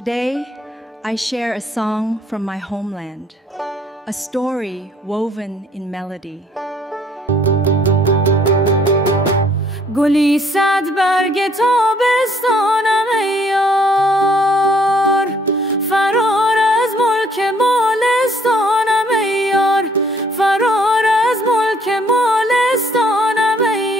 Today, I share a song from my homeland, a story woven in melody. گلی صد برگ تابستانم ای یار، فرار از ملک مالستانم ای یار، فرار از ملک مالستانم ای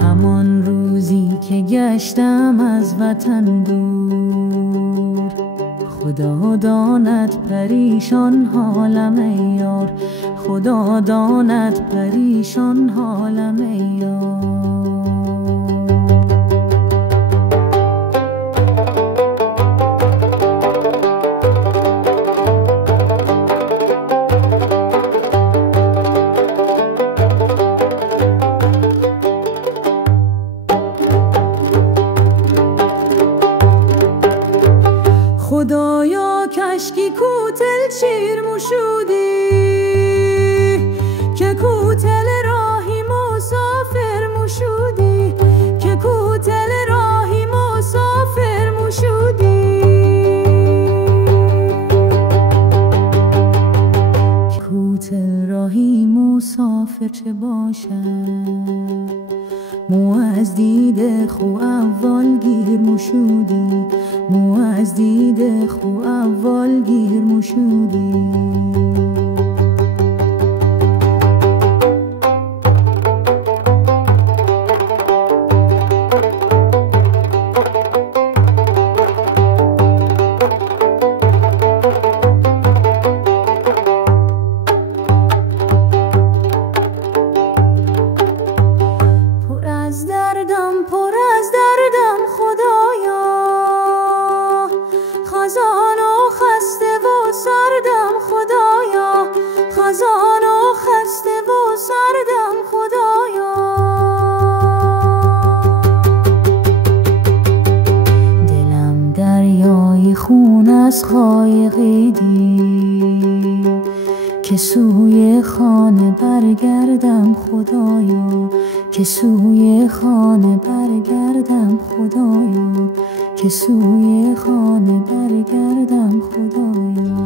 همان روزی که گشتم از وطن دور، خدا داند پریشان حالم ای یار، خدا داند پریشان حالم ای یار. خدایا کشکی کوتل چیر موشودی، که کوتل راهی مسافر موشودی، که کوتل راهی مسافر موشودی. کوتل راهی مسافر چه باشد، مو از دید خو اول گیر موشودی، مو از دید خو اول گیر موشودی. پر از دردم خدایا، خزان و خسته و سردم خدایا، خزان و خسته و سردم خدایا. دلم دریای خون از خایقی دید، که سوی خانه برگردم خدایا، که سوی خانه برگردم خدایا، که سوی خانه برگردم خدایا.